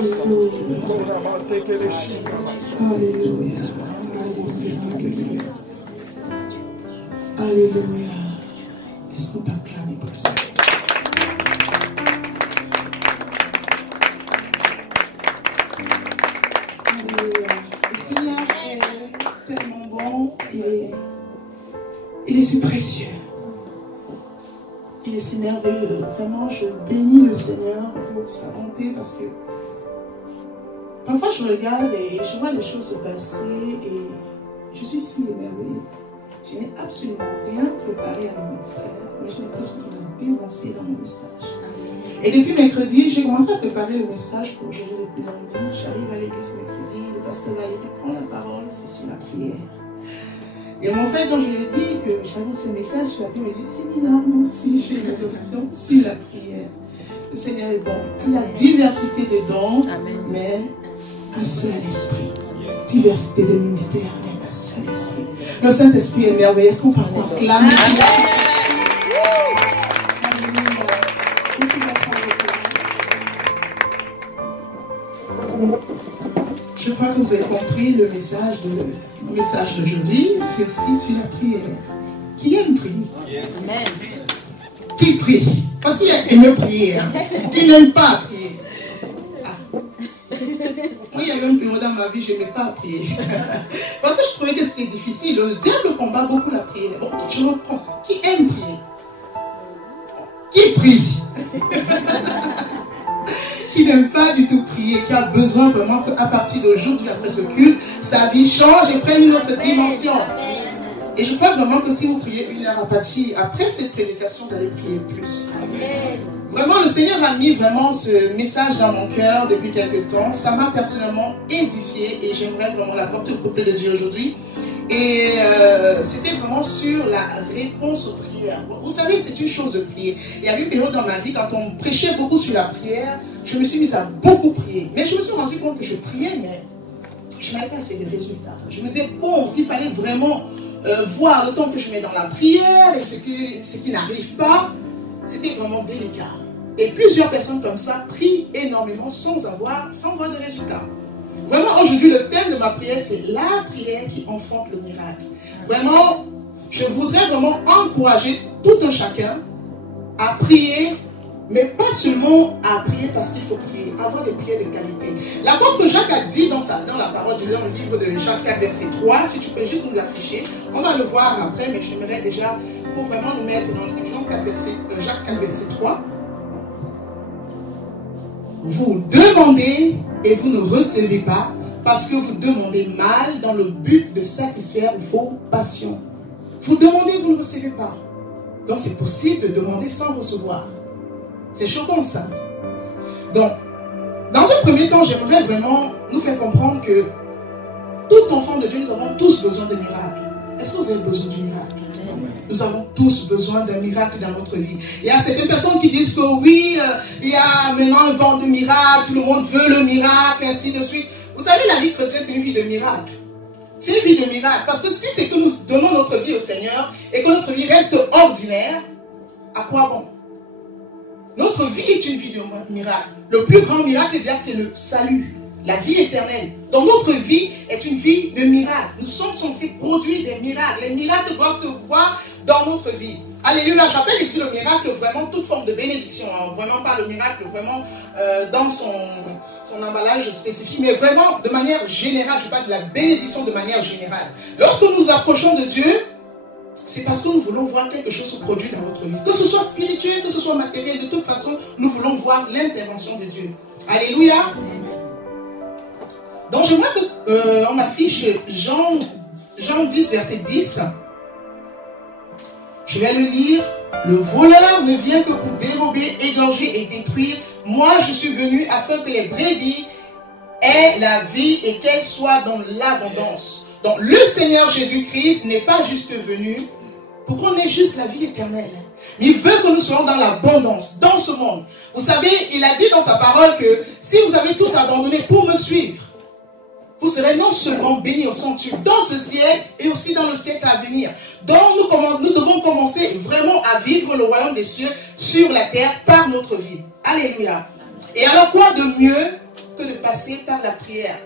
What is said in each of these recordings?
Alléluia. Laisse-nous pas clamer pour le Seigneur. Alléluia. Le Seigneur est tellement bon et il est si précieux. Il est si merveilleux. Vraiment, je bénis le Seigneur pour sa bonté parce que parfois je regarde et je vois les choses se passer et je suis si émerveillée. Je n'ai absolument rien préparé avec mon frère, mais j'ai l'impression qu'il m'a dévancé dans mon message. Et depuis mercredi, j'ai commencé à préparer le message pour aujourd'hui depuis lundi. J'arrive à l'église mercredi, le pasteur Valérie prend la parole, c'est sur la prière. Et mon frère, quand je lui ai dit que j'avais ce message sur la prière, il m'a dit, c'est bizarre, moi aussi, j'ai des occasions sur la prière. Le Seigneur est bon. Il y a diversité de dons, mais un seul esprit. Diversité de ministères, mais un seul esprit. Le Saint-Esprit est merveilleux. Est-ce qu'on peut acclamer? Je crois que vous avez compris le message d'aujourd'hui. C'est aussi sur la prière. Qui aime prier? Amen. Qui prie? Parce qu'il y a aimé prier. Hein? Qui n'aime pas prier? Moi, il y avait une période dans ma vie, je n'aimais pas prier. Parce que je trouvais que c'était difficile. Le diable combat beaucoup la prière. Bon, je reprends. Qui aime prier? Qui prie? Qui n'aime pas du tout prier, qui a besoin vraiment qu'à partir d'aujourd'hui, après ce culte, sa vie change et prenne une autre dimension. Et je crois vraiment que si vous priez une heure à partir, après cette prédication, vous allez prier plus. Amen. Vraiment, le Seigneur a mis vraiment ce message dans mon cœur depuis quelques temps. Ça m'a personnellement édifié et j'aimerais vraiment l'apporter au peuple de Dieu aujourd'hui. Et c'était vraiment sur la réponse aux prières. Vous savez, c'est une chose de prier. Il y a eu une période dans ma vie, quand on prêchait beaucoup sur la prière, je me suis mise à beaucoup prier. Mais je me suis rendu compte que je priais, mais je n'avais pas assez de résultats. Je me disais, bon, s'il fallait vraiment voir le temps que je mets dans la prière et ce qui n'arrive pas, c'était vraiment délicat. Et plusieurs personnes comme ça prient énormément sans voir de résultats. Vraiment, aujourd'hui, le thème de ma prière, c'est la prière qui enfante le miracle. Vraiment, je voudrais vraiment encourager tout un chacun à prier, mais pas seulement à prier parce qu'il faut prier, avoir des prières de qualité. L'apôtre Jacques a dit dans la parole de Dieu, dans le livre de Jacques 4, verset 3, si tu peux juste nous afficher, on va le voir après, mais j'aimerais déjà, pour vraiment nous mettre dans le truc, Jacques 4, verset 3. Vous demandez et vous ne recevez pas parce que vous demandez mal dans le but de satisfaire vos passions. Vous demandez et vous ne recevez pas. Donc c'est possible de demander sans recevoir. C'est choquant ça. Donc, dans un premier temps, j'aimerais vraiment nous faire comprendre que tout enfant de Dieu, nous avons tous besoin de miracles. Est-ce que vous avez besoin du miracle? Nous avons tous besoin d'un miracle dans notre vie. Il y a certaines personnes qui disent que oui, il y a maintenant un vent de miracle, tout le monde veut le miracle, ainsi de suite. Vous savez, la vie chrétienne, c'est une vie de miracle. C'est une vie de miracle. Parce que si c'est que nous donnons notre vie au Seigneur et que notre vie reste ordinaire, à quoi bon? Notre vie est une vie de miracle. Le plus grand miracle, déjà, c'est le salut. La vie éternelle. Donc notre vie est une vie de miracles. Nous sommes censés produire des miracles. Les miracles doivent se voir dans notre vie. Alléluia. J'appelle ici le miracle vraiment toute forme de bénédiction. Hein. Vraiment pas le miracle vraiment dans son emballage spécifique, mais vraiment de manière générale. Je parle de la bénédiction de manière générale. Lorsque nous nous approchons de Dieu, c'est parce que nous voulons voir quelque chose se produire dans notre vie. Que ce soit spirituel, que ce soit matériel, de toute façon, nous voulons voir l'intervention de Dieu. Alléluia. Donc j'aimerais qu'on m'affiche Jean 10, verset 10. Je vais le lire. Le voleur ne vient que pour dérober, égorger et détruire. Moi, je suis venu afin que les brebis aient la vie et qu'elles soient dans l'abondance. Donc le Seigneur Jésus-Christ n'est pas juste venu pour qu'on ait juste la vie éternelle. Il veut que nous soyons dans l'abondance, dans ce monde. Vous savez, il a dit dans sa parole que si vous avez tout abandonné pour me suivre, vous serez non seulement bénis au centuple dans ce siècle et aussi dans le siècle à venir. Donc nous devons commencer vraiment à vivre le royaume des cieux sur la terre par notre vie. Alléluia. Et alors quoi de mieux que de passer par la prière.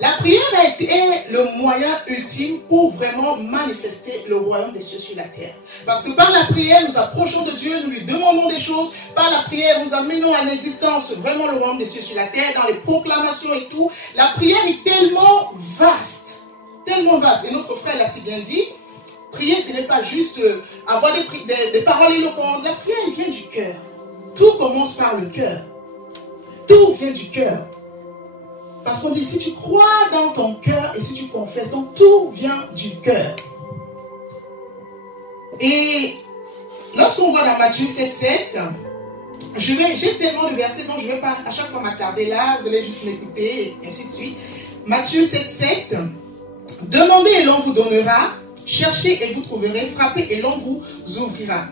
La prière a été le moyen ultime pour vraiment manifester le royaume des cieux sur la terre. Parce que par la prière, nous approchons de Dieu, nous lui demandons des choses. Par la prière, nous amenons à l'existence vraiment le royaume des cieux sur la terre, dans les proclamations et tout. La prière est tellement vaste. Tellement vaste. Et notre frère l'a si bien dit, prier, ce n'est pas juste avoir des paroles éloquentes. La prière, elle vient du cœur. Tout commence par le cœur. Tout vient du cœur. Parce qu'on dit, si tu crois dans ton cœur et si tu confesses, donc tout vient du cœur. Et lorsqu'on va dans Matthieu 7,7, j'ai tellement de versets dont je ne vais pas à chaque fois m'attarder là, vous allez juste m'écouter, et ainsi de suite. Matthieu 7,7, demandez et l'on vous donnera, cherchez et vous trouverez, frappez et l'on vous ouvrira.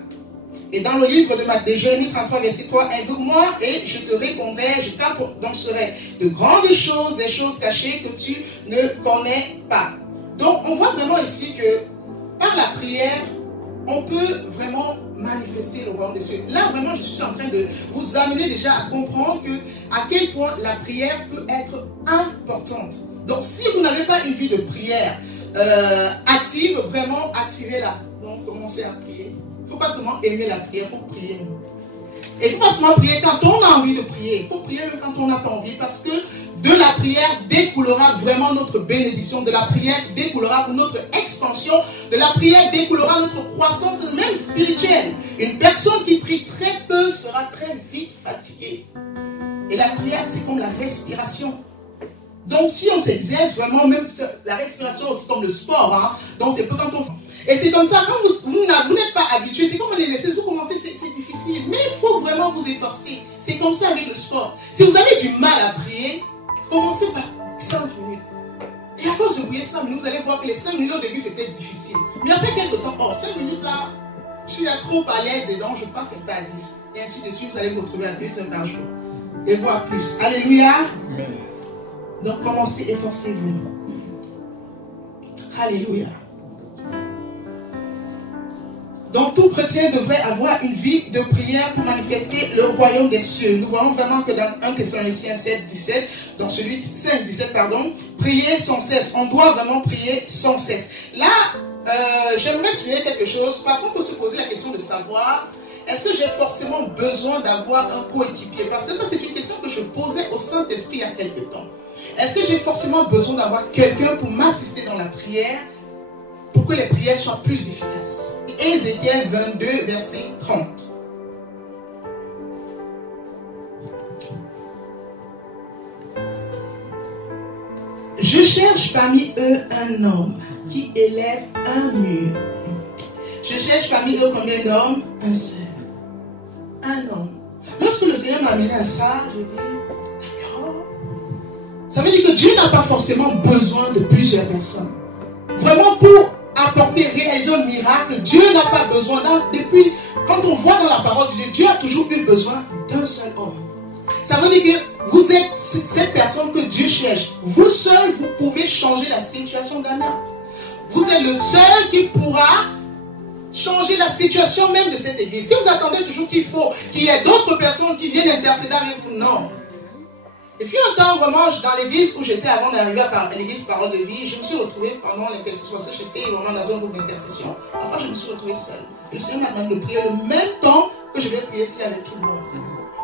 Et dans le livre de Jérémie 33, verset 3, invoque-moi et je te répondrai, je t'annoncerai de grandes choses, des choses cachées que tu ne connais pas. Donc, on voit vraiment ici que par la prière, on peut vraiment manifester le royaume des cieux. Là, vraiment, je suis en train de vous amener déjà à comprendre à quel point la prière peut être importante. Donc, si vous n'avez pas une vie de prière active, vraiment, activez-la. Donc, commencez à prier. Il ne faut pas seulement aimer la prière, il faut prier. Et il ne faut pas seulement prier quand on a envie de prier. Il faut prier même quand on n'a pas envie. Parce que de la prière découlera vraiment notre bénédiction. De la prière découlera notre expansion. De la prière découlera notre croissance même spirituelle. Une personne qui prie très peu sera très vite fatiguée. Et la prière, c'est comme la respiration. Donc si on s'exerce vraiment, même la respiration aussi comme le sport. Hein, donc c'est peu quand on... Et c'est comme ça, quand vous n'êtes pas habitué, c'est comme un exercice, vous commencez, c'est difficile. Mais il faut vraiment vous efforcer. C'est comme ça avec le sport. Si vous avez du mal à prier, commencez par 5 minutes. Et à force de prier 5 minutes, vous allez voir que les 5 minutes au début, c'était difficile. Mais après quelques temps, 5 minutes là, je suis trop à l'aise dedans, je passe un peu à 10. Et ainsi de suite, vous allez vous retrouver à 2 heures par jour. Et voire plus. Alléluia. Amen. Donc commencez, efforcez-vous. Alléluia. Donc tout chrétien devrait avoir une vie de prière pour manifester le royaume des cieux. Nous voyons vraiment que dans 1 Thessaloniciens 7, 17, donc celui 5, 17, pardon, prier sans cesse. On doit vraiment prier sans cesse. Là, j'aimerais souligner quelque chose. Parfois, on peut se poser la question de savoir, est-ce que j'ai forcément besoin d'avoir un coéquipier? Parce que ça, c'est une question que je posais au Saint-Esprit il y a quelque temps. Est-ce que j'ai forcément besoin d'avoir quelqu'un pour m'assister dans la prière, pour que les prières soient plus efficaces? Ézéchiel 22, verset 30. Je cherche parmi eux un homme qui élève un mur. Je cherche parmi eux combien d'hommes? Un seul. Un homme. Lorsque le Seigneur m'a amené à ça, je dis, d'accord. Ça veut dire que Dieu n'a pas forcément besoin de plusieurs personnes. Vraiment pour apporter, réaliser un miracle, Dieu n'a pas besoin. Depuis, quand on voit dans la parole de Dieu, Dieu a toujours eu besoin d'un seul homme. Ça veut dire que vous êtes cette personne que Dieu cherche. Vous seul, vous pouvez changer la situation d'un homme. Vous êtes le seul qui pourra changer la situation même de cette église. Si vous attendez toujours qu'il y ait d'autres personnes qui viennent intercéder avec vous, non. Et puis un temps, vraiment, dans l'église où j'étais avant d'arriver à l'église Parole de Vie, je me suis retrouvé pendant l'intercession. J'étais vraiment dans un groupe d'intercession. Enfin, je me suis retrouvé seul. Et le Seigneur m'a demandé de prier le même temps que je vais prier s'il y avait tout le monde.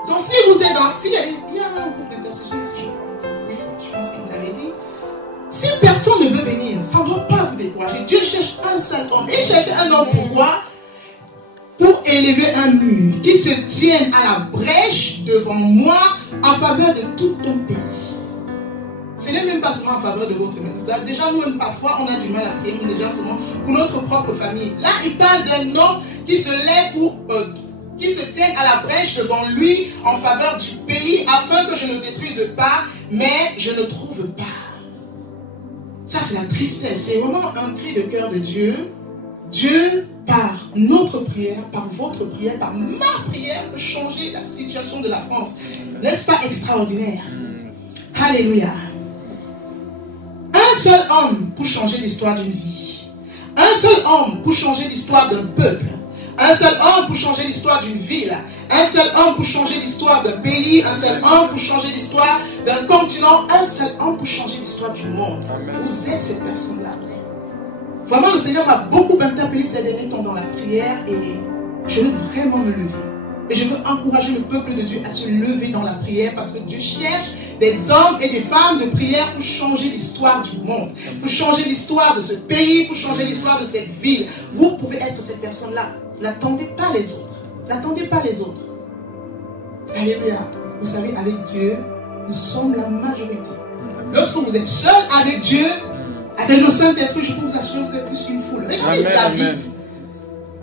Donc, si vous êtes dans... il y a un groupe d'intercession ici, je crois. Oui, je pense qu'il vous l'avait dit. Si personne ne veut venir, ça ne doit pas vous décourager. Dieu cherche un seul homme. Et cherche un homme pourquoi? Pour élever un mur qui se tienne à la brèche devant moi en faveur de tout un pays. Ce n'est même pas seulement en faveur de votre maison. Déjà, nous-mêmes, parfois, on a du mal à prier, mais déjà seulement pour notre propre famille. Là, il parle d'un homme qui se lève qui se tienne à la brèche devant lui en faveur du pays afin que je ne détruise pas, mais je ne trouve pas. Ça, c'est la tristesse. C'est vraiment un cri de cœur de Dieu. Dieu, par notre prière, par votre prière, par ma prière, peut changer la situation de la France. N'est-ce pas extraordinaire? Alléluia. Un seul homme pour changer l'histoire d'une vie. Un seul homme pour changer l'histoire d'un peuple. Un Un seul homme pour changer l'histoire d'une ville. Un seul homme pour changer l'histoire d'un pays. Un seul homme pour changer l'histoire d'un continent. Un seul homme pour changer l'histoire du monde. Amen. Vous êtes cette personne-là. Vraiment, le Seigneur m'a beaucoup interpellé ces derniers temps dans la prière et je veux vraiment me lever. Et je veux encourager le peuple de Dieu à se lever dans la prière parce que Dieu cherche des hommes et des femmes de prière pour changer l'histoire du monde, pour changer l'histoire de ce pays, pour changer l'histoire de cette ville. Vous pouvez être cette personne-là. N'attendez pas les autres. N'attendez pas les autres. Alléluia. Vous savez, avec Dieu, nous sommes la majorité. Lorsque vous êtes seul avec Dieu, avec le Saint-Esprit, je peux vous assurer que vous êtes plus qu'une foule. Regardez David. Amen.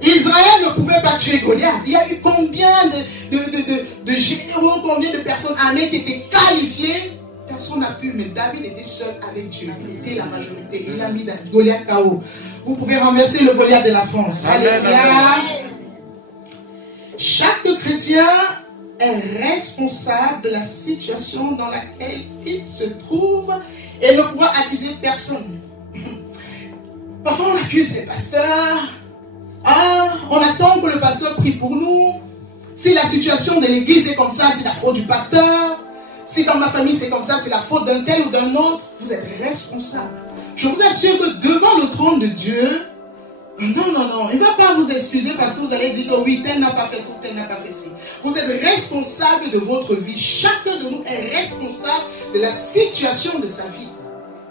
Israël ne pouvait pas tuer Goliath. Il y a eu combien de généraux, combien de personnes armées qui étaient qualifiées. Personne n'a pu, mais David était seul avec Dieu. Il était la majorité. Il a mis Goliath KO. Vous pouvez renverser le Goliath de la France. Alléluia. Chaque chrétien est responsable de la situation dans laquelle il se trouve et ne pourra accuser personne. Parfois on accuse les pasteurs. Ah, on attend que le pasteur prie pour nous. Si la situation de l'église est comme ça, c'est la faute du pasteur. Si dans ma famille c'est comme ça, c'est la faute d'un tel ou d'un autre. Vous êtes responsable. Je vous assure que devant le trône de Dieu, non, il ne va pas vous excuser parce que vous allez dire que oui, tel n'a pas fait ça, tel n'a pas fait ci. Vous êtes responsable de votre vie. Chacun de nous est responsable de la situation de sa vie.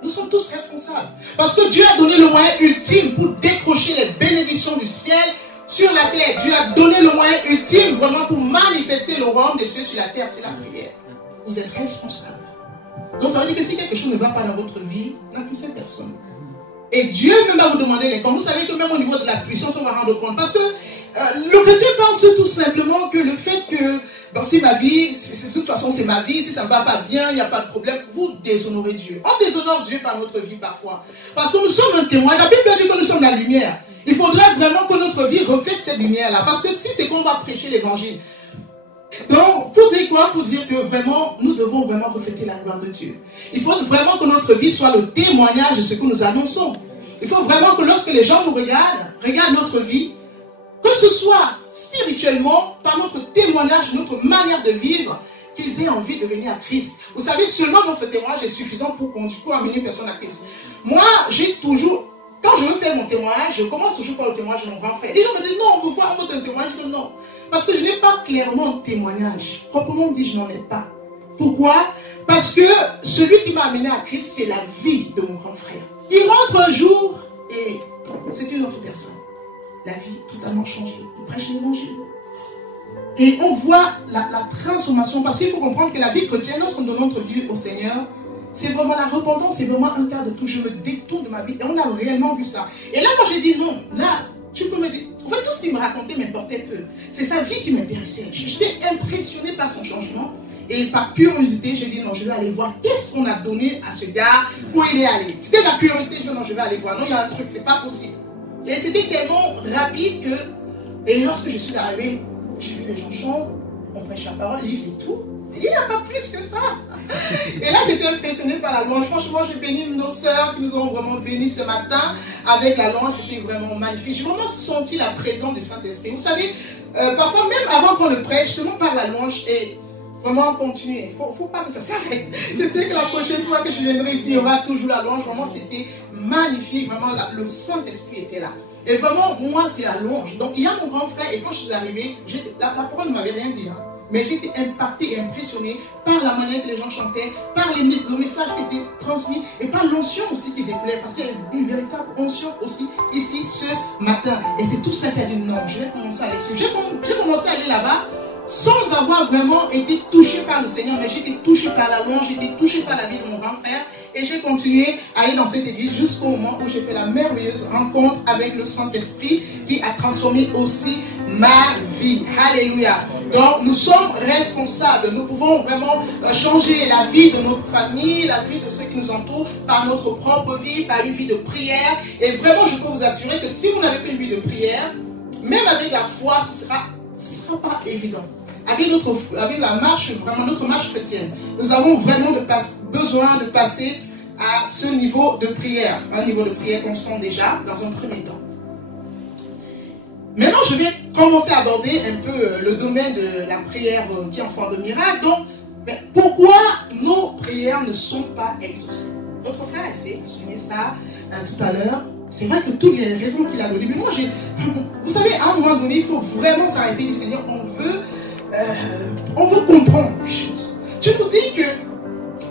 Nous sommes tous responsables. Parce que Dieu a donné le moyen ultime pour décrocher les bénédictions du ciel sur la terre. Dieu a donné le moyen ultime vraiment pour manifester le royaume des cieux sur la terre. C'est la prière. Vous êtes responsable. Donc ça veut dire que si quelque chose ne va pas dans votre vie, n'accusez personne. Et Dieu même va vous demander les comptes. Vous savez que même au niveau de la puissance, on va rendre compte. Parce que le chrétien pense tout simplement que le fait que c'est ma vie, de toute façon c'est ma vie, si ça ne va pas bien, il n'y a pas de problème, vous déshonorez Dieu. On déshonore Dieu par notre vie parfois. Parce que nous sommes un témoin. La Bible dit que nous sommes la lumière. Il faudrait vraiment que notre vie reflète cette lumière-là. Parce que si c'est qu'on va prêcher l'évangile. Donc, pour dire quoi? Pour dire que vraiment, nous devons vraiment refléter la gloire de Dieu. Il faut vraiment que notre vie soit le témoignage de ce que nous annonçons. Il faut vraiment que lorsque les gens nous regardent notre vie, que ce soit spirituellement, par notre témoignage, notre manière de vivre, qu'ils aient envie de venir à Christ. Vous savez, seulement notre témoignage est suffisant pour amener une personne à Christ. Moi, j'ai toujours, quand je veux faire mon témoignage, je commence toujours par le témoignage de mon grand frère. Les gens me disent, non, on veut voir votre témoignage. Je dis non. Parce que je n'ai pas clairement un témoignage. Proprement dit, je n'en ai pas. Pourquoi? Parce que celui qui m'a amené à Christ, c'est la vie de mon grand frère. Il rentre un jour et c'est une autre personne. La vie totalement changée. Il prêche l'évangile. Et on voit la transformation. Parce qu'il faut comprendre que la vie chrétienne, lorsqu'on donne notre vie au Seigneur, c'est vraiment la repentance, c'est vraiment un cas de tout. Je me détourne de ma vie. Et on a réellement vu ça. Et là, quand j'ai dit non, là, tu peux me dire. En fait, tout ce qu'il me racontait m'importait peu. C'est sa vie qui m'intéressait. J'étais impressionné par son changement. Et par curiosité, j'ai dit non, je vais aller voir qu'est-ce qu'on a donné à ce gars, où il est allé. C'était la curiosité, je dis non, je vais aller voir. Non, il y a un truc, c'est pas possible. Et c'était tellement rapide que, et lorsque je suis arrivé, j'ai vu les gens chanter, on prêche la parole, j'ai dit c'est tout. Il n'y a pas plus que ça. Et là, j'étais impressionnée par la louange. Franchement, j'ai béni nos sœurs qui nous ont vraiment bénis ce matin avec la louange. C'était vraiment magnifique. J'ai vraiment senti la présence du Saint-Esprit. Vous savez, parfois, même avant qu'on le prêche, seulement par la louange et vraiment continuer. Il ne faut pas que ça s'arrête. Je sais que la prochaine fois que je viendrai ici, il y aura toujours la louange. Vraiment, c'était magnifique. Vraiment, le Saint-Esprit était là. Et vraiment, moi, c'est la louange. Donc, il y a mon grand frère. Et quand je suis arrivé, la parole ne m'avait rien dit. Hein. Mais j'étais impacté et impressionné par la manière que les gens chantaient, par le message qui était transmis et par l'onction aussi qui découlait. Parce qu'il y a une véritable onction aussi ici ce matin. Et c'est tout ça qui a dit non, je vais commencer à aller suivre. J'ai commencé à aller là-bas sans avoir vraiment été touché par le Seigneur, mais j'ai été touché par la louange, j'ai été touché par la vie de mon grand frère. Et j'ai continué à aller dans cette église jusqu'au moment où j'ai fait la merveilleuse rencontre avec le Saint-Esprit qui a transformé aussi ma vie. Alléluia. Donc nous sommes responsables. Nous pouvons vraiment changer la vie de notre famille, la vie de ceux qui nous entourent par notre propre vie, par une vie de prière. Et vraiment, je peux vous assurer que si vous n'avez pas une vie de prière, même avec la foi, ce sera pas évident. Avec la marche, vraiment notre marche chrétienne, nous avons vraiment besoin de passer à ce niveau de prière, un niveau de prière qu'on sent déjà dans un premier temps. Maintenant, je vais commencer à aborder un peu le domaine de la prière qui enfante le miracle. Donc, pourquoi nos prières ne sont pas exaucées? Votre frère a essayé de souligner ça tout à l'heure. C'est vrai que toutes les raisons qu'il a données. Mais moi, vous savez, à un moment donné, il faut vraiment s'arrêter. Le Seigneur, on veut comprendre les choses. Je vous dis que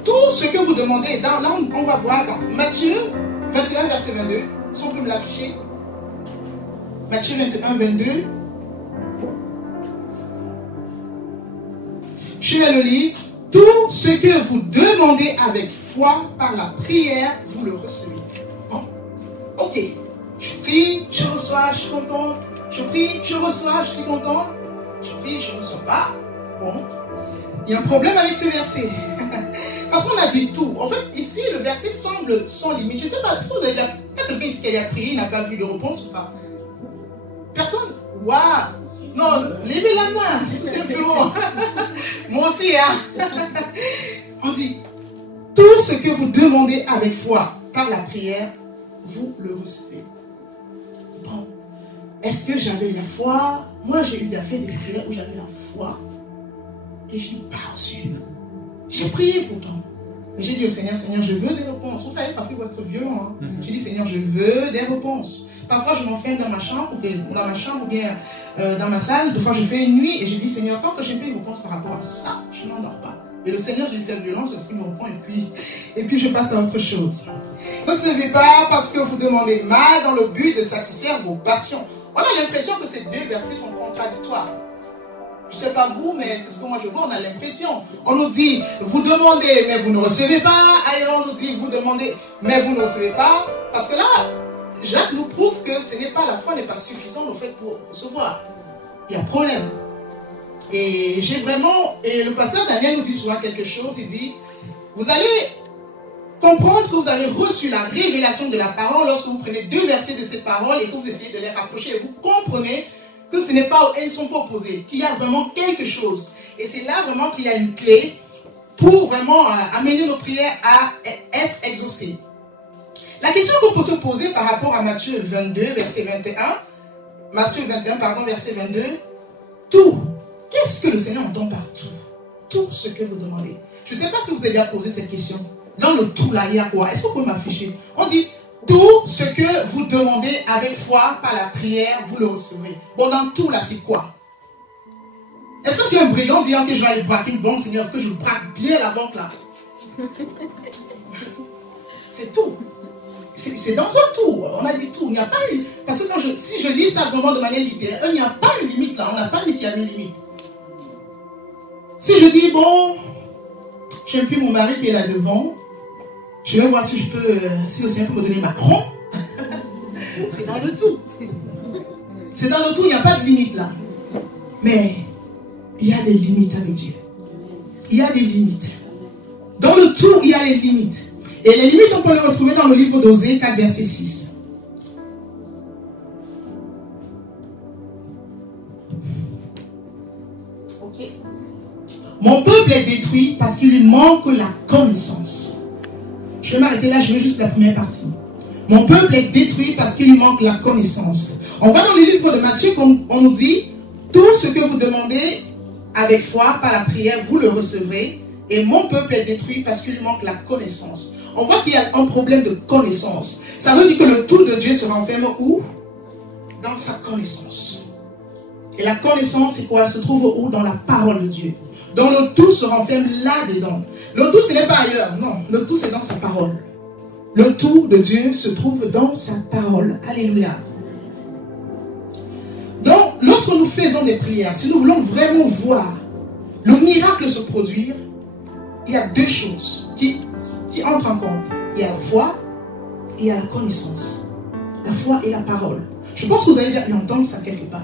tout ce que vous demandez, là, on va voir dans Matthieu 21, verset 22. Si on peut me l'afficher. Matthieu 21, 22. Je vais le lire. Tout ce que vous demandez avec foi par la prière, vous le recevez. Bon. Ok. Je prie, je reçois, je suis content. Je prie, je reçois, je suis content. Je prie, je ne reçois pas. Bon. Il y a un problème avec ce verset. Parce qu'on a dit tout. En fait, ici, le verset semble sans limite. Je ne sais pas, est-ce que vous avez déjà... quelqu'un ici qui a prié, il n'a pas vu de réponse ou pas? Personne? Waouh! Non, levez la main, tout simplement. Moi aussi, hein. On dit, tout ce que vous demandez avec foi par la prière, vous le recevez. Bon, est-ce que j'avais la foi? Moi, j'ai eu des prières où j'avais la foi et je n'ai pas reçu. J'ai prié pourtant. Mais j'ai dit au Seigneur, Seigneur, je veux des réponses. Vous savez, parfois, il faut être violent. Hein? J'ai dit, Seigneur, je veux des réponses. Parfois, je m'enferme dans ma chambre, ou bien dans ma salle. Des fois, je fais une nuit et je dis, Seigneur, tant que je n'ai pas une réponse par rapport à ça, je ne m'endors pas. Et le Seigneur, je lui fais violence, j'espère me reprend et puis je passe à autre chose. Ne se levez pas parce que vous demandez mal dans le but de satisfaire vos passions. On a l'impression que ces deux versets sont contradictoires. Je ne sais pas vous, mais c'est ce que moi je vois, on a l'impression. On nous dit, vous demandez, mais vous ne recevez pas. Ailleurs, on nous dit, vous demandez, mais vous ne recevez pas. Parce que là, Jacques nous prouve que ce n'est pas, la foi n'est pas suffisante au fait pour recevoir. Il y a un problème. Et le pasteur Daniel nous dit souvent quelque chose, il dit, vous allez comprendre que vous avez reçu la révélation de la parole lorsque vous prenez deux versets de cette parole et que vous essayez de les rapprocher et vous comprenez que ce n'est pas, elles ne sont pas opposées, qu'il y a vraiment quelque chose. Et c'est là vraiment qu'il y a une clé pour vraiment amener nos prières à être exaucées. La question qu'on peut se poser par rapport à Matthieu 22, verset 21, Matthieu 21, pardon, verset 22, tout. Qu'est-ce que le Seigneur entend par tout? Tout ce que vous demandez. Je ne sais pas si vous avez déjà posé cette question. Dans le tout là, il y a quoi? Est-ce que vous pouvez m'afficher? On dit, tout ce que vous demandez avec foi par la prière, vous le recevrez. Bon, dans tout là, c'est quoi? Est-ce que c'est un brigand disant que je vais aller braquer une banque, Seigneur, que je braque bien la banque là? C'est tout. C'est dans un tout. On a dit tout. Il n'y a pas une... Parce que si je lis ça vraiment de manière littéraire, il n'y a pas une limite là. On n'a pas dit qu'il y avait une limite. Si je dis, bon, j'aime plus mon mari qui est là devant, je vais voir si je peux, si le Seigneur peut me donner Macron. C'est dans le tout. C'est dans le tout, il n'y a pas de limite là. Mais il y a des limites avec Dieu. Il y a des limites. Dans le tout, il y a les limites. Et les limites, on peut les retrouver dans le livre d'Osée 4, verset 6. Ok. Mon peuple est détruit parce qu'il lui manque la connaissance. Je vais m'arrêter là, je vais juste la première partie. Mon peuple est détruit parce qu'il lui manque la connaissance. On va dans le livre de Matthieu, on nous dit, tout ce que vous demandez avec foi, par la prière, vous le recevrez. Et mon peuple est détruit parce qu'il lui manque la connaissance. On voit qu'il y a un problème de connaissance. Ça veut dire que le tout de Dieu se renferme où? Dans sa connaissance. Et la connaissance, c'est quoi? Elle se trouve où? Dans la parole de Dieu. Donc le tout se renferme là-dedans. Le tout, ce n'est pas ailleurs. Non, le tout, c'est dans sa parole. Le tout de Dieu se trouve dans sa parole. Alléluia. Donc, lorsque nous faisons des prières, si nous voulons vraiment voir le miracle se produire, il y a deux choses qui entrent en compte. Il y a la foi et il y a la connaissance. La foi et la parole. Je pense que vous allez déjà entendre ça quelque part.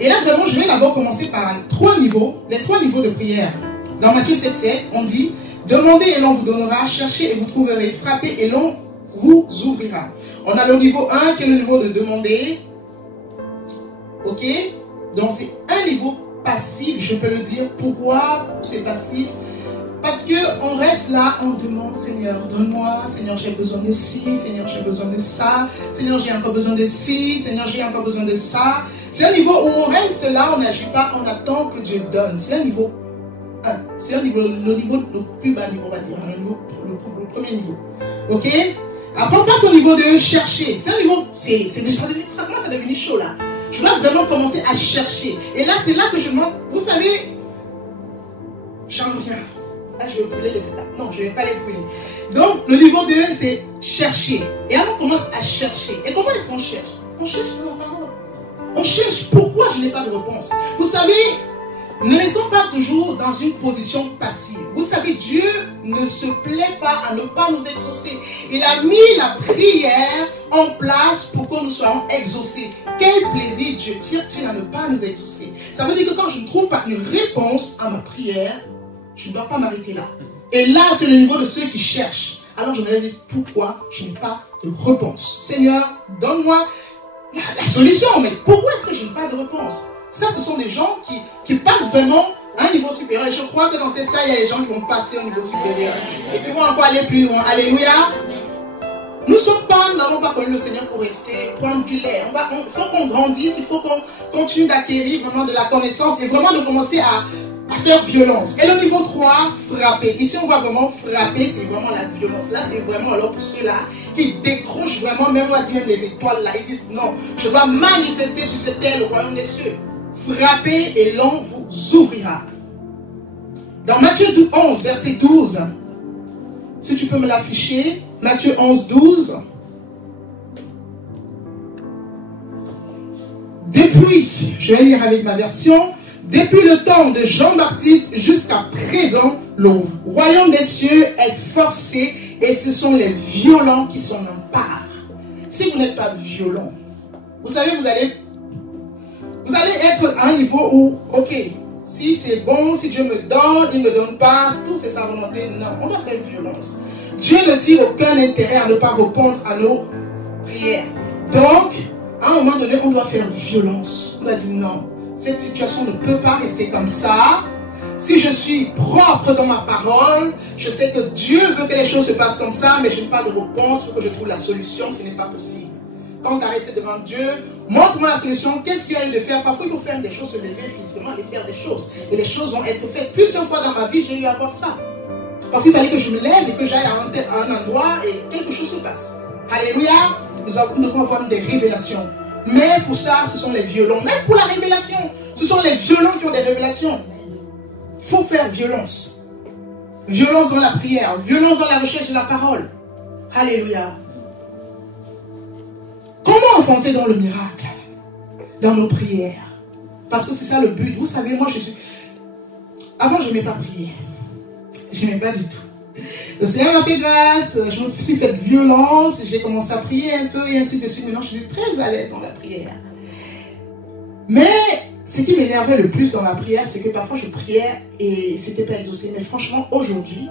Et là, vraiment, je vais d'abord commencer par les trois niveaux de prière. Dans Matthieu 7,7, on dit, demandez et l'on vous donnera, cherchez et vous trouverez, frappez et l'on vous ouvrira. On a le niveau 1 qui est le niveau de demander. Ok? Donc c'est un niveau passif, je peux le dire. Pourquoi c'est passif? Parce qu'on reste là, on demande, Seigneur, donne-moi, Seigneur, j'ai besoin de ci, Seigneur, j'ai besoin de ça, Seigneur, j'ai encore besoin de ci, Seigneur, j'ai encore besoin de ça. C'est un niveau où on reste là, on n'agit pas, on attend que Dieu donne. C'est un niveau 1. C'est le plus bas niveau, on va dire, le premier niveau. Ok? Après, on passe au niveau de chercher. C'est un niveau, ça commence à devenir chaud là. Je dois vraiment commencer à chercher. Et là, c'est là que je demande, vous savez, j'en reviens. Là, je vais brûler les étapes. Non, je ne vais pas les brûler. Donc, le niveau 2, c'est chercher. Et alors, on commence à chercher. Et comment est-ce qu'on cherche? On cherche dans la parole. On cherche pourquoi je n'ai pas de réponse. Vous savez, ne restons pas toujours dans une position passive. Vous savez, Dieu ne se plaît pas à ne pas nous exaucer. Il a mis la prière en place pour que nous soyons exaucés. Quel plaisir Dieu tire-t-il à ne pas nous exaucer? Ça veut dire que quand je ne trouve pas une réponse à ma prière, je ne dois pas m'arrêter là. Et là, c'est le niveau de ceux qui cherchent. Alors je me dis pourquoi je n'ai pas de réponse. Seigneur, donne-moi la solution. Mais pourquoi est-ce que je n'ai pas de réponse? Ça, ce sont des gens qui passent vraiment à un niveau supérieur. Et je crois que dans ces salles, il y a des gens qui vont passer au niveau supérieur. Et qui vont encore aller plus loin. Alléluia. Nous n'avons pas connu le Seigneur pour rester, prendre du lait. Il faut qu'on grandisse, il faut qu'on continue d'acquérir vraiment de la connaissance et vraiment de commencer à faire violence. Et le niveau 3, frapper. Ici, on va vraiment frapper, c'est vraiment la violence. Là, c'est vraiment alors pour ceux-là qui décrochent vraiment, même on va dire même les étoiles là, ils disent non, je dois manifester sur cette terre le royaume des cieux. Frappez et l'on vous ouvrira. Dans Matthieu 11, verset 12, si tu peux me l'afficher, Matthieu 11, 12. Depuis, je vais lire avec ma version, depuis le temps de Jean-Baptiste jusqu'à présent, le royaume des cieux est forcé et ce sont les violents qui s'en emparent. Si vous n'êtes pas violent, vous savez, vous allez être à un niveau où, ok, si c'est bon, si Dieu me donne, il ne me donne pas, tout c'est sa volonté. Non, on doit faire violence. Dieu ne tire aucun intérêt à ne pas répondre à nos prières. Donc, à un moment donné, on doit faire violence. On doit dire non, cette situation ne peut pas rester comme ça. Si je suis propre dans ma parole, je sais que Dieu veut que les choses se passent comme ça, mais je n'ai pas de réponse, il faut que je trouve la solution, ce n'est pas possible. Quand tu as resté devant Dieu, montre-moi la solution, qu'est-ce qu'il y a eu de faire? Parfois il faut faire des choses, se lever physiquement, aller faire des choses. Et les choses vont être faites. Plusieurs fois dans ma vie, j'ai eu à voir ça. Parfois il fallait que je me lève et que j'aille à un endroit et quelque chose se passe. Alléluia, nous devons avoir des révélations. Mais pour ça, ce sont les violents. Même pour la révélation, ce sont les violents qui ont des révélations. Il faut faire violence. Violence dans la prière, violence dans la recherche de la parole. Alléluia. Comment enfanter dans le miracle? Dans nos prières. Parce que c'est ça le but. Vous savez, moi je suis... Avant, je n'aimais pas prier. Je n'aimais pas du tout. Le Seigneur m'a fait grâce, je me suis fait violence, j'ai commencé à prier un peu et ainsi de suite. Maintenant, je suis très à l'aise dans la prière. Mais ce qui m'énervait le plus dans la prière, c'est que parfois je priais et c'était pas exaucé. Mais franchement, aujourd'hui,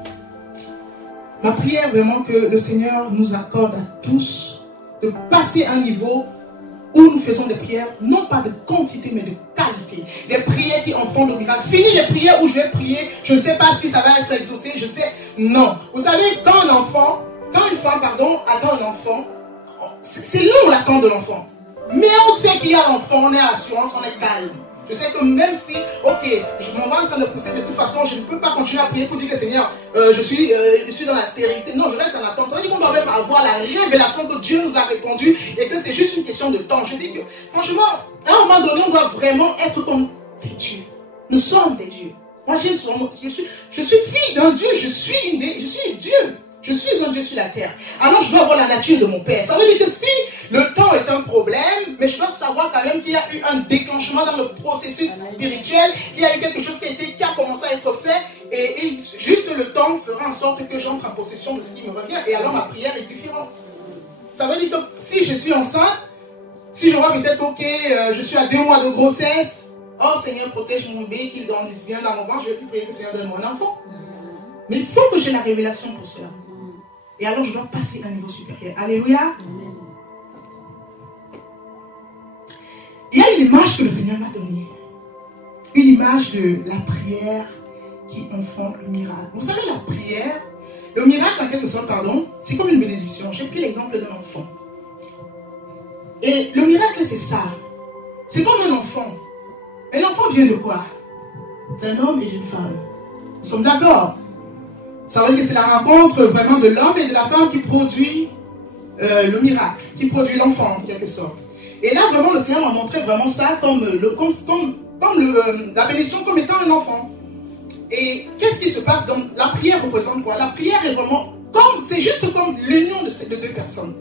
ma prière vraiment que le Seigneur nous accorde à tous de passer un niveau où nous faisons des prières, non pas de quantité, mais de qualité. Des prières qui en font de miracles. Fini les prières où je vais prier, je ne sais pas si ça va être exaucé, je sais. Non. Vous savez, quand une femme attend un enfant, c'est long l'attente de l'enfant. Mais on sait qu'il y a l'enfant, on est à l'assurance, on est calme. Je sais que même si, ok, je m'en vais en train de pousser, de toute façon, je ne peux pas continuer à prier pour dire que Seigneur, je suis dans la stérilité. Non, je reste en attente. Ça veut dire qu'on doit même avoir la révélation que Dieu nous a répondu et que c'est juste une question de temps. Je dis que, franchement, à un moment donné, on doit vraiment être comme des dieux. Nous sommes des dieux. Moi, je suis fille d'un Dieu, je suis un Dieu. Je suis un Dieu sur la terre. Alors je dois avoir la nature de mon Père. Ça veut dire que si le temps est un problème, mais je dois savoir quand même qu'il y a eu un déclenchement dans le processus spirituel, qu'il y a eu quelque chose qui a commencé à être fait, et juste le temps fera en sorte que j'entre en possession de ce qui me revient, et alors ma prière est différente. Ça veut dire que si je suis enceinte, si je vois peut-être, ok, je suis à 2 mois de grossesse, oh Seigneur, protège mon bébé, qu'il grandisse bien dans mon ventre, je vais plus prier que Seigneur donne mon enfant. Mais il faut que j'ai la révélation pour cela. Et alors je dois passer à un niveau supérieur. Alléluia. Il y a une image que le Seigneur m'a donnée. Une image de la prière qui en font le miracle. Vous savez, la prière, le miracle en quelque sorte, pardon, c'est comme une bénédiction. J'ai pris l'exemple d'un enfant. Et le miracle, c'est ça. C'est comme un enfant. Et l'enfant vient de quoi? D'un homme et d'une femme. Nous sommes d'accord. Ça veut dire que c'est la rencontre vraiment de l'homme et de la femme qui produit le miracle, qui produit l'enfant en quelque sorte. Et là, vraiment, le Seigneur m'a montré vraiment ça comme la bénédiction comme étant un enfant. Et qu'est-ce qui se passe dans la prière représente quoi? La prière est vraiment comme, c'est juste comme l'union de ces deux personnes.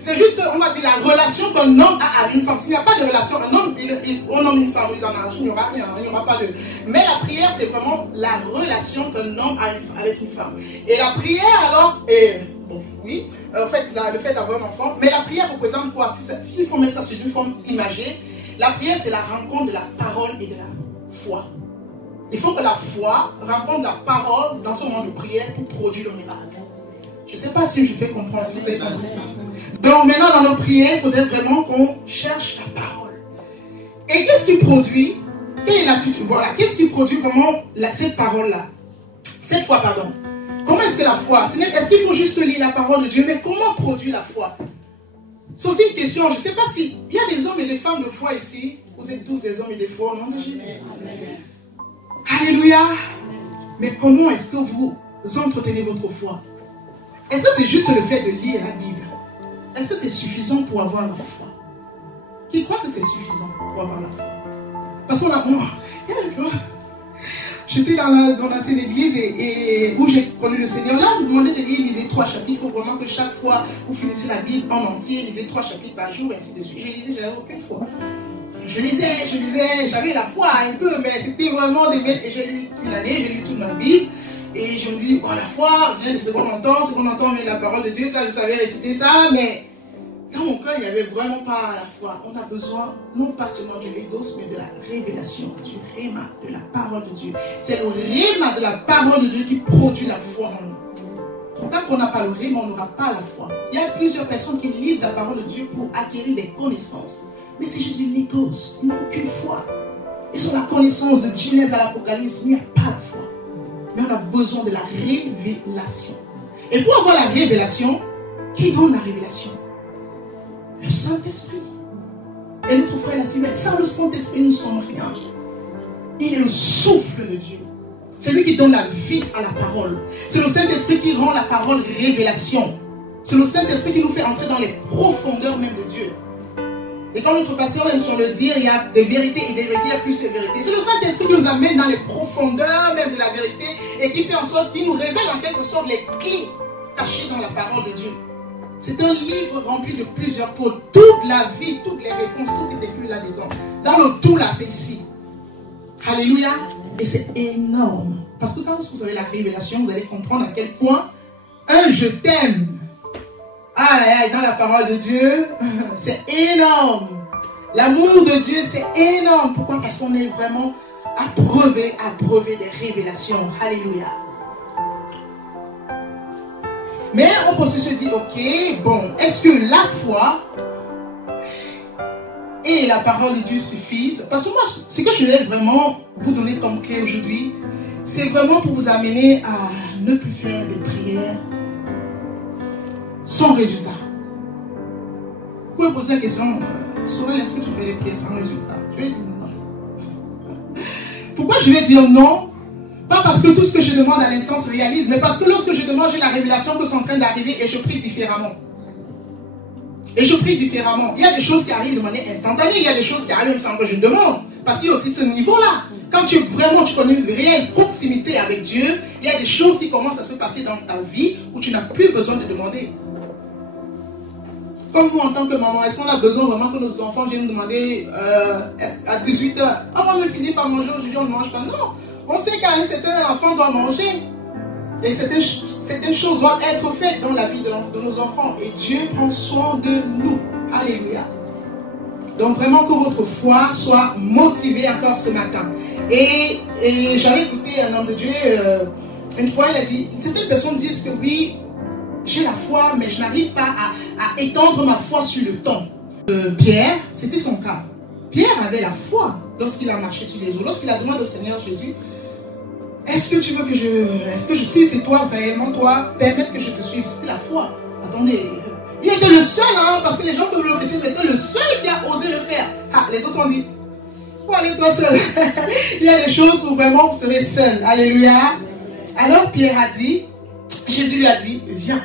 C'est juste, on va dire, la relation qu'un homme a avec une femme. S'il n'y a pas de relation, un homme et une femme, il n'y aura rien, il n'y aura pas de... Mais la prière, c'est vraiment la relation qu'un homme a avec une femme. Et la prière, alors, bon, oui, en fait, le fait d'avoir un enfant, mais la prière représente quoi? S'il faut mettre ça sur une forme imagée, la prière, c'est la rencontre de la parole et de la foi. Il faut que la foi rencontre la parole dans ce moment de prière pour produire le miracle. Je ne sais pas si je fais comprendre, si vous avez compris ça. Donc maintenant dans nos prières, il faudrait vraiment qu'on cherche la parole. Et qu'est-ce qui produit? Voilà, qu'est-ce qui produit vraiment cette parole-là? Cette foi, pardon. Comment est-ce que la foi? Est-ce qu'il faut juste lire la parole de Dieu? Mais comment produit la foi? C'est aussi une question, je ne sais pas s'il y a des hommes et des femmes de foi ici. Vous êtes tous des hommes et des femmes au nom de Jésus. Alléluia. Mais comment est-ce que vous entretenez votre foi? Est-ce que c'est juste le fait de lire la Bible? Est-ce que c'est suffisant pour avoir la foi? Qui croit que c'est suffisant pour avoir la foi? Parce qu'on a... J'étais dans l'ancienne église et où j'ai connu le Seigneur. Là, vous demandez de lire, lisez 3 chapitres. Il faut vraiment que chaque fois vous finissez la Bible en entier, lisez 3 chapitres par jour, et ainsi de suite. Je lisais, je n'avais aucune foi. Je lisais, j'avais la foi un peu, mais c'était vraiment des bêtes. Et j'ai lu une année, j'ai lu toute ma Bible. Et je me dis, oh, la foi vient de ce qu'on entend vient de la parole de Dieu, ça je savais réciter ça, mais dans mon cœur, il n'y avait vraiment pas la foi. On a besoin, non pas seulement de l'égos, mais de la révélation, du réma, de la parole de Dieu. C'est le réma de la parole de Dieu qui produit la foi en nous. Tant qu'on n'a pas le réma, on n'aura pas la foi. Il y a plusieurs personnes qui lisent la parole de Dieu pour acquérir des connaissances. Mais c'est juste une égos, ils n'ont aucune foi. Ils ont la connaissance de Genèse à l'Apocalypse, il n'y a pas la foi. Mais on a besoin de la révélation. Et pour avoir la révélation, qui donne la révélation? Le Saint-Esprit. Et notre frère l'a dit, mais sans le Saint-Esprit, nous ne sommes rien. Il est le souffle de Dieu. C'est lui qui donne la vie à la parole. C'est le Saint-Esprit qui rend la parole révélation. C'est le Saint-Esprit qui nous fait entrer dans les profondeurs même de Dieu. Et quand notre pasteur aime sur le dire, il y a des vérités et des vérités, il y a plus de vérités. C'est le Saint-Esprit qui nous amène dans les profondeurs même de la vérité et qui fait en sorte qu'il nous révèle en quelque sorte les clés cachées dans la parole de Dieu. C'est un livre rempli de plusieurs codes. Toute la vie, toutes les réponses, tout est écrit là-dedans. Dans le tout là, c'est ici. Alléluia. Et c'est énorme. Parce que quand vous avez la révélation, vous allez comprendre à quel point un je t'aime. Dans la parole de Dieu, c'est énorme. L'amour de Dieu, c'est énorme. Pourquoi? Parce qu'on est vraiment abreuvé des révélations. Alléluia. Mais on peut se dire, ok, bon, est-ce que la foi et la parole de Dieu suffisent? Parce que moi, ce que je vais vraiment vous donner comme clé aujourd'hui, c'est vraiment pour vous amener à ne plus faire des prières sans résultat. Vous pouvez poser la question, Sorel, est-ce que tu fais des prières sans résultat? Je vais dire non. Pourquoi je vais dire non? Pas parce que tout ce que je demande à l'instant se réalise, mais parce que lorsque je demande, j'ai la révélation que c'est en train d'arriver et je prie différemment. Et je prie différemment. Il y a des choses qui arrivent de manière instantanée, il y a des choses qui arrivent même sans que je demande. Parce qu'il y a aussi ce niveau-là. Quand tu connais une réelle proximité avec Dieu, il y a des choses qui commencent à se passer dans ta vie où tu n'as plus besoin de demander. Comme nous en tant que maman, est-ce qu'on a besoin vraiment que nos enfants viennent nous demander à 18h, oh, on ne finit par manger aujourd'hui, on ne mange pas? Non, on sait qu'à un certain enfant doit manger. Et certaines choses doivent être faites dans la vie de nos enfants. Et Dieu prend soin de nous. Alléluia. Donc vraiment que votre foi soit motivée encore ce matin. Et j'avais écouté un homme de Dieu, une fois il a dit, certaines personnes disent que oui, j'ai la foi, mais je n'arrive pas à étendre ma foi sur le temps. Pierre, c'était son cas. Pierre avait la foi lorsqu'il a marché sur les eaux. Lorsqu'il a demandé au Seigneur Jésus, est-ce que tu veux que si c'est toi, réellement toi, permettre que je te suive? C'était la foi. Attendez, il était le seul, hein, parce que les gens peuvent le critiquer, mais c'était le seul qui a osé le faire. Ah, les autres ont dit, faut aller toi seul. Il y a des choses où vraiment vous serez seul. Alléluia. Alors Pierre a dit, Jésus lui a dit, viens.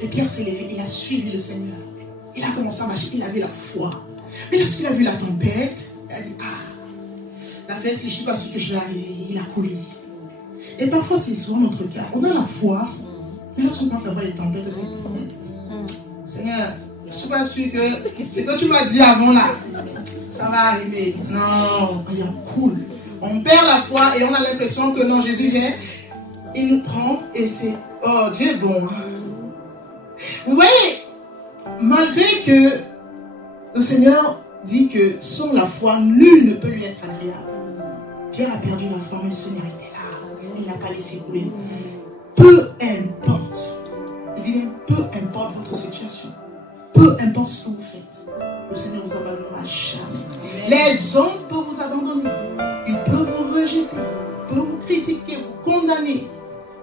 Et Pierre s'est levé, il a suivi le Seigneur. Il a commencé à marcher, il avait la foi. Mais lorsqu'il a vu la tempête, il a dit, la fête, si je ne suis pas sûr que je vais arriver, il a coulé. Et parfois, c'est souvent notre cas. On a la foi, mais lorsqu'on pense à voir les tempêtes, on dit, Seigneur, je ne suis pas sûr que ce que tu m'as dit avant là, ça va arriver. Non, il coule. On perd la foi et on a l'impression que non, Jésus vient, il nous prend et c'est, oh, Dieu est bon. Vous voyez, malgré que le Seigneur dit que sans la foi, nul ne peut lui être agréable. Pierre a perdu la foi, mais le Seigneur était là. Il n'a pas laissé couler. Peu importe. Il dit, peu importe votre situation. Peu importe ce que vous faites. Le Seigneur ne vous abandonnera jamais. Les hommes peuvent vous abandonner. Ils peuvent vous rejeter. Ils peuvent vous critiquer, vous condamner.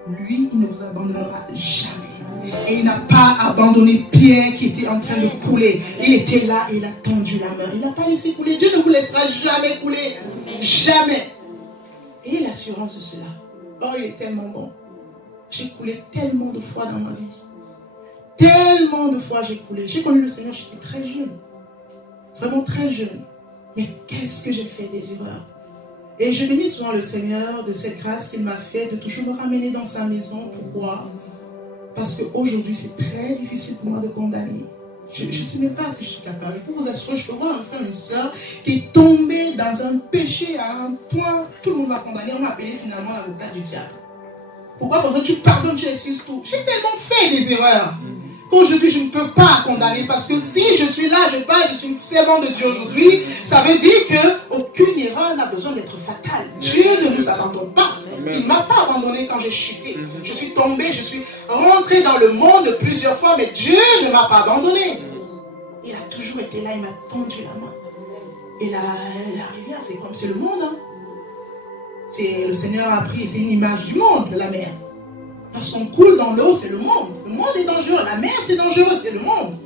Lui, il ne vous abandonnera jamais. Et il n'a pas abandonné Pierre qui était en train de couler. Il était là et il a tendu la main. Il n'a pas laissé couler. Dieu ne vous laissera jamais couler. Jamais. Et l'assurance de cela. Oh, il est tellement bon. J'ai coulé tellement de fois dans ma vie. Tellement de fois j'ai coulé. J'ai connu le Seigneur, j'étais très jeune. Vraiment très jeune. Mais qu'est-ce que j'ai fait des erreurs. Et je bénis souvent le Seigneur de cette grâce qu'il m'a fait de toujours me ramener dans sa maison. Pourquoi? Parce qu'aujourd'hui, c'est très difficile pour moi de condamner. Je ne sais même pas si je suis capable. Pour vous assurer, je peux voir un frère, une soeur qui est tombé dans un péché à un point, tout le monde va condamner. On m'a appelé finalement l'avocat du diable. Pourquoi? Parce que tu pardonnes, tu excuses tout. J'ai tellement fait des erreurs qu'aujourd'hui, je ne peux pas condamner. Parce que si je suis là, je suis une servante de Dieu aujourd'hui, ça veut dire qu'aucune erreur n'a besoin d'être fatale. Dieu ne nous abandonne pas. Il ne m'a pas abandonné quand j'ai chuté. Je suis tombé, je suis rentré dans le monde plusieurs fois, mais Dieu ne m'a pas abandonné. Il a toujours été là, il m'a tendu la main. Et la rivière, c'est comme, c'est le monde. Hein. Le Seigneur a pris, c'est une image du monde, de la mer. Lorsqu'on coule dans l'eau, c'est le monde. Le monde est dangereux, la mer c'est dangereux, c'est le monde.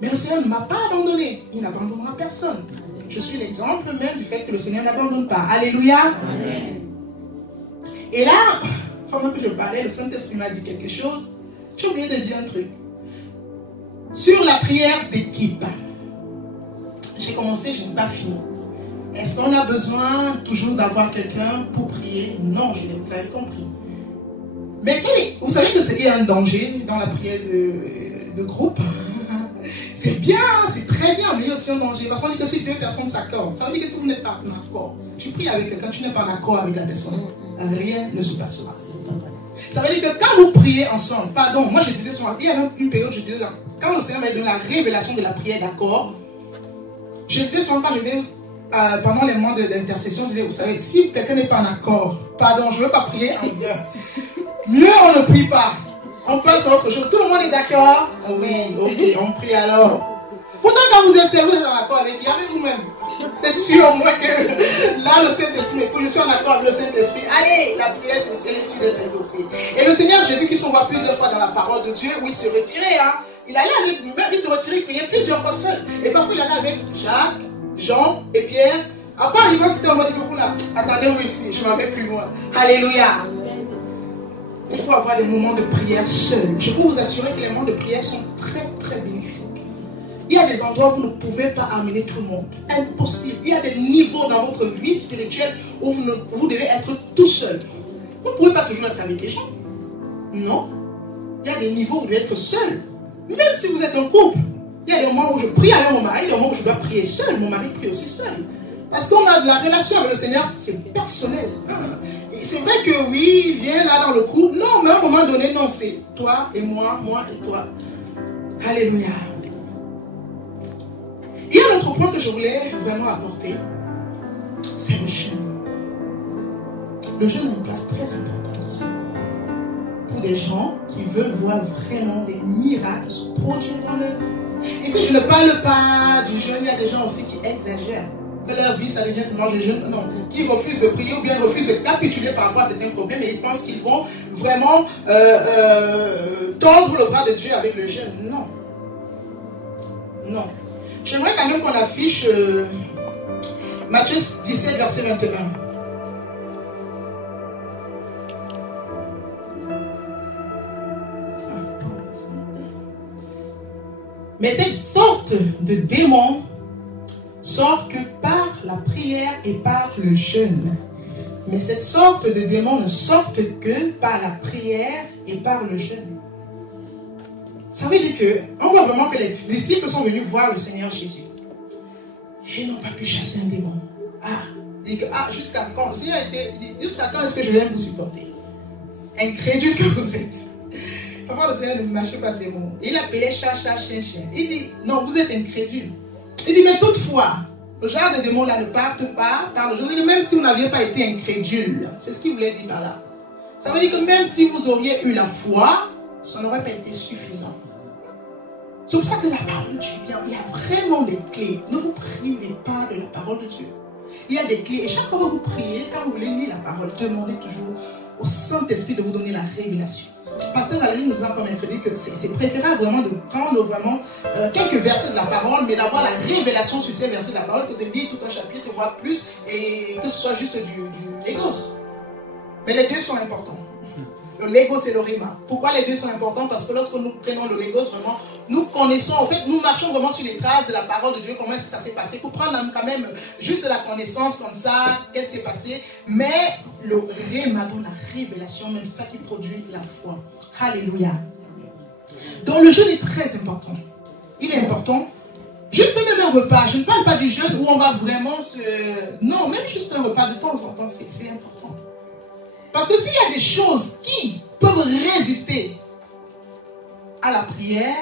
Mais le Seigneur ne m'a pas abandonné. Il n'abandonnera personne. Je suis l'exemple même du fait que le Seigneur n'abandonne pas. Alléluia. Amen. Et là, pendant que je parlais, le Saint-Esprit m'a dit quelque chose. J'ai oublié de dire un truc. Sur la prière d'équipe, j'ai commencé, je n'ai pas fini. Est-ce qu'on a besoin toujours d'avoir quelqu'un pour prier? Non, je l'ai compris. Mais vous savez que c'est un danger dans la prière de groupe. C'est bien, c'est très bien, mais il y a aussi un danger. Parce qu'on dit que si deux personnes s'accordent, ça veut dire que si vous n'êtes pas en accord, tu pries avec quelqu'un, tu n'es pas en accord avec la personne, rien ne se passera. Ça veut dire que quand vous priez ensemble, pardon, moi je disais souvent, il y a même une période, je disais, quand le Seigneur m'a donné la révélation de la prière d'accord, je disais souvent quand je venais pendant les mois d'intercession, je disais, vous savez, si quelqu'un n'est pas en accord, pardon, je ne veux pas prier en mieux on ne prie pas. On passe à autre chose. Tout le monde est d'accord? Oui, ok, on prie alors. Pourtant, quand vous êtes seul, vous êtes en accord avec vous-même. C'est sûr, moi, que là, le Saint-Esprit m'écoute, je suis en accord avec le Saint-Esprit. Allez, la prière, c'est le sujet d'être exaucé. Et le Seigneur Jésus, qui s'en va plusieurs fois dans la parole de Dieu, où il se retirait, hein. Il allait avec lui-même, il se retirait, il priait plusieurs fois seul. Et parfois, il allait avec Jacques, Jean et Pierre. Après, arrivant, c'était en mode, là, attendez-moi ici, je m'en vais plus loin. Alléluia. Il faut avoir des moments de prière seuls. Je peux vous assurer que les moments de prière sont très, très bénéfiques. Il y a des endroits où vous ne pouvez pas amener tout le monde. Impossible. Il y a des niveaux dans votre vie spirituelle où vous devez être tout seul. Vous ne pouvez pas toujours être avec des gens. Non. Il y a des niveaux où vous devez être seul. Même si vous êtes en couple. Il y a des moments où je prie avec mon mari, des moments où je dois prier seul. Mon mari prie aussi seul. Parce qu'on a de la relation avec le Seigneur, c'est personnel. C'est vrai que oui, viens là dans le couple. Non, mais à un moment donné, non, c'est toi et moi et toi. Alléluia. Il y a un autre point que je voulais vraiment apporter. C'est le jeûne. Le jeûne a une place très importante aussi. Pour des gens qui veulent voir vraiment des miracles se produire dans leur vie. Et si je ne parle pas du jeûne, il y a des gens aussi qui exagèrent. que leur vie, ça devient seulement le jeûne. Non, qui refusent de prier ou bien refusent de capituler par rapport à certains problèmes et ils pensent qu'ils vont vraiment tordre le bras de Dieu avec le jeûne. Non. Non. J'aimerais quand même qu'on affiche Matthieu 17, verset 21. Mais cette sorte de démon sort que par la prière et par le jeûne. Mais cette sorte de démon ne sort que par la prière et par le jeûne. Ça veut dire qu'on voit vraiment que les disciples sont venus voir le Seigneur Jésus. Et ils n'ont pas pu chasser un démon. Jusqu'à quand? Le Seigneur dit, jusqu'à quand est-ce que je vais vous supporter? Incrédule que vous êtes. Parfois, le Seigneur ne mâchait pas ses mots. Il appelait chat, chien, chien. Il dit, non, vous êtes incrédule. Il dit, mais toutefois, le genre de démon là ne parte pas par le jeûne. Même si vous n'aviez pas été incrédule, c'est ce qu'il voulait dire par là. Ça veut dire que même si vous auriez eu la foi, ça n'aurait pas été suffisant. C'est pour ça que la parole de Dieu, il y a vraiment des clés. Ne vous privez pas de la parole de Dieu. Il y a des clés. Et chaque fois que vous priez, quand vous voulez lire la parole, demandez toujours au Saint-Esprit de vous donner la révélation. Pasteur Valérie nous a comme dit que c'est préférable vraiment de prendre vraiment quelques versets de la parole, mais d'avoir la révélation sur ces versets de la parole, que de lire tout un chapitre, voire plus, et que ce soit juste du légos. Mais les deux sont importants. Le légos et le rhéma. Pourquoi les deux sont importants? Parce que lorsque nous prenons le légos, vraiment, nous connaissons, en fait, nous marchons vraiment sur les traces de la parole de Dieu, comment est-ce que ça s'est passé, pour prendre quand même juste la connaissance comme ça, qu'est-ce qui s'est passé. Mais le rhéma donne la révélation, même ça qui produit la foi. Alléluia. Donc le jeûne est très important. Il est important. Juste même un repas. Je ne parle pas du jeûne où on va vraiment se... Non, même juste un repas de temps en temps, c'est important. Parce que s'il y a des choses qui peuvent résister à la prière,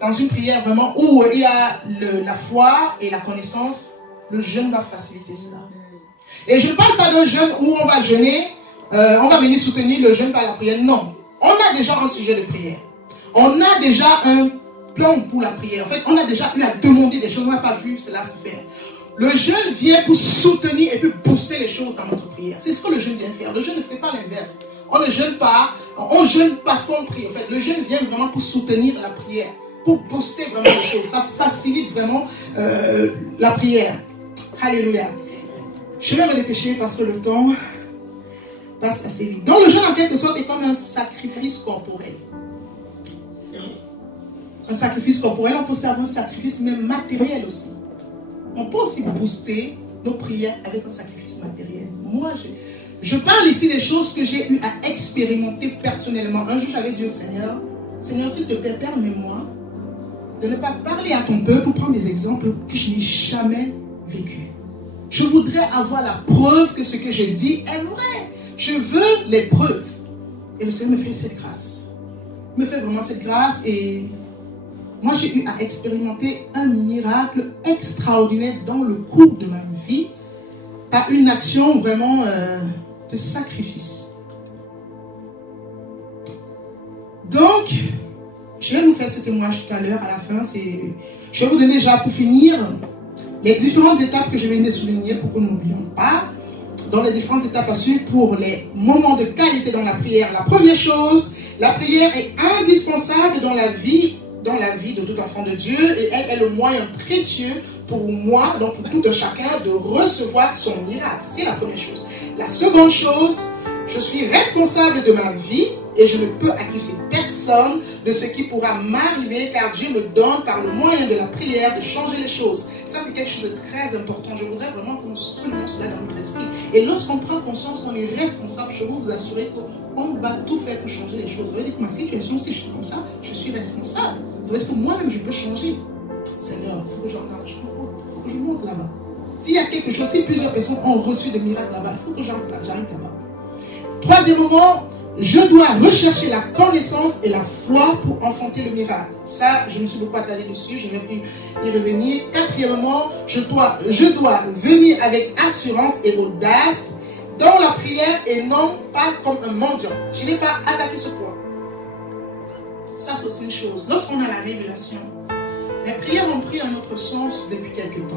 dans une prière vraiment où il y a la foi et la connaissance, le jeûne va faciliter cela. Et je ne parle pas d'un jeûne où on va jeûner, on va venir soutenir le jeûne par la prière. Non, on a déjà un sujet de prière. On a déjà un plan pour la prière. En fait, on a déjà eu à demander des choses, on n'a pas vu cela se faire. Le jeûne vient pour soutenir et puis booster les choses dans notre prière. C'est ce que le jeûne vient faire. Le jeûne ne fait pas l'inverse. On ne jeûne pas, on jeûne parce qu'on prie. En fait, le jeûne vient vraiment pour soutenir la prière, pour booster vraiment les choses. Ça facilite vraiment la prière. Alléluia. Je vais me dépêcher parce que le temps passe assez vite. Donc le jeûne en quelque sorte est comme un sacrifice corporel. Un sacrifice corporel, on peut faire un sacrifice même matériel aussi. On peut aussi booster nos prières avec un sacrifice matériel. Moi, je parle ici des choses que j'ai eu à expérimenter personnellement. Un jour, j'avais dit au Seigneur, Seigneur, s'il te plaît, permets-moi de ne pas parler à ton peuple pour prendre des exemples que je n'ai jamais vécu. Je voudrais avoir la preuve que ce que je dis est vrai. Je veux les preuves. Et le Seigneur me fait cette grâce. Il me fait vraiment cette grâce et... moi, j'ai eu à expérimenter un miracle extraordinaire dans le cours de ma vie par une action vraiment de sacrifice. Donc, je vais vous faire ce témoignage tout à l'heure, à la fin. Je vais vous donner déjà pour finir les différentes étapes que je viens de souligner pour que nous n'oublions pas. Dans les différentes étapes à suivre pour les moments de qualité dans la prière. La première chose, la prière est indispensable dans la vie de tout enfant de Dieu et elle est le moyen précieux pour moi, donc pour tout un chacun, de recevoir son miracle. C'est la première chose. La seconde chose, je suis responsable de ma vie et je ne peux accuser personne de ce qui pourra m'arriver car Dieu me donne par le moyen de la prière de changer les choses. Ça, c'est quelque chose de très important. Je voudrais vraiment qu'on souligne cela dans notre esprit. Et lorsqu'on prend conscience qu'on est responsable, je peux vous assurer qu'on va tout faire pour changer les choses. Ça veut dire que ma situation, si je suis comme ça, je suis responsable. Ça veut dire que moi-même, je peux changer. Seigneur, il faut que j'en marche. Il faut que je monte là-bas. S'il y a quelque chose, si plusieurs personnes ont reçu des miracles là-bas, il faut que j'arrive là-bas. Troisièmement, je dois rechercher la connaissance et la foi pour enfanter le miracle. Ça, je me suis beaucoup attardé dessus, je vais plus y revenir. Quatrièmement, je dois venir avec assurance et audace dans la prière et non pas comme un mendiant. Je n'ai pas attaqué ce point. Ça, c'est aussi une chose. Lorsqu'on a la révélation, les prières ont pris un autre sens depuis quelque temps.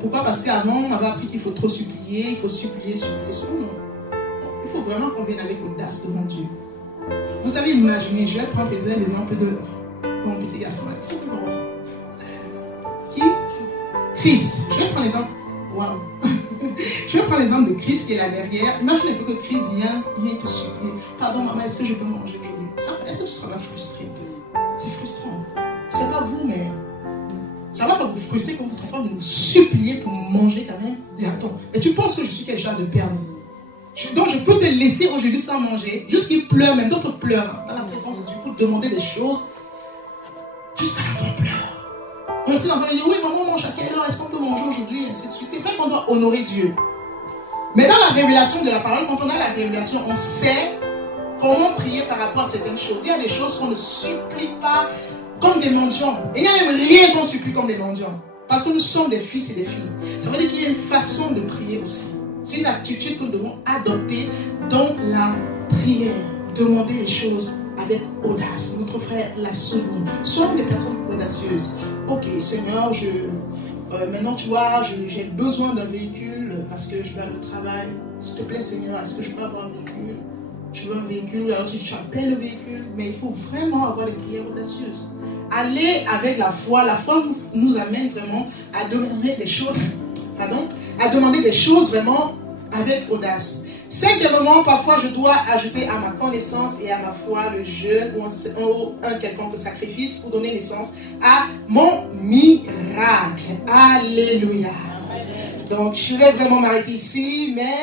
Pourquoi? Parce qu'avant, on m'avait appris qu'il faut trop supplier, il faut supplier. Non. Il faut vraiment qu'on vienne avec audace devant Dieu. Vous savez, imaginez, je vais prendre l'exemple de mon petit garçon. Qui? Christ. Je vais prendre l'exemple. Waouh! Je vais prendre l'exemple de Christ qui est là derrière. Imaginez que Christ vient te supplier. Pardon, maman, est-ce que je peux manger aujourd'hui? Est-ce que tu seras frustré? C'est frustrant. C'est pas vous, mais ça va pas vous frustrer comme votre enfant de nous supplier pour manger quand même. Et attends, et tu penses que je suis quel genre de père? Donc je peux te laisser aujourd'hui sans manger, jusqu'il pleure, même d'autres pleurent dans la présence de Dieu pour demander des choses, jusqu'à l'enfant pleure. On essaie d'enfant dire oui, maman mange à quelle heure, est-ce qu'on peut manger aujourd'hui, ainsi de suite. C'est vrai qu'on doit honorer Dieu. Mais dans la révélation de la parole, quand on a la révélation, on sait comment prier par rapport à certaines choses. Il y a des choses qu'on ne supplie pas comme des mendiants. Et il n'y a même rien qu'on supplie comme des mendiants. Parce que nous sommes des fils et des filles. Ça veut dire qu'il y a une façon de prier aussi. C'est une attitude que nous devons adopter dans la prière. Demander les choses avec audace. Notre frère l'a souligné. Soyons des personnes audacieuses. Ok, Seigneur, maintenant tu vois, j'ai besoin d'un véhicule parce que je vais aller au travail. S'il te plaît, Seigneur, est-ce que je peux avoir un véhicule? Je veux un véhicule, alors tu appelles le véhicule. Mais il faut vraiment avoir des prières audacieuses. Aller avec la foi. La foi nous amène vraiment à demander des choses. À demander des choses vraiment avec audace. Cinquièmement, parfois je dois ajouter à ma connaissance et à ma foi le jeûne ou un quelconque sacrifice pour donner naissance à mon miracle. Alléluia. Donc je vais vraiment m'arrêter ici, mais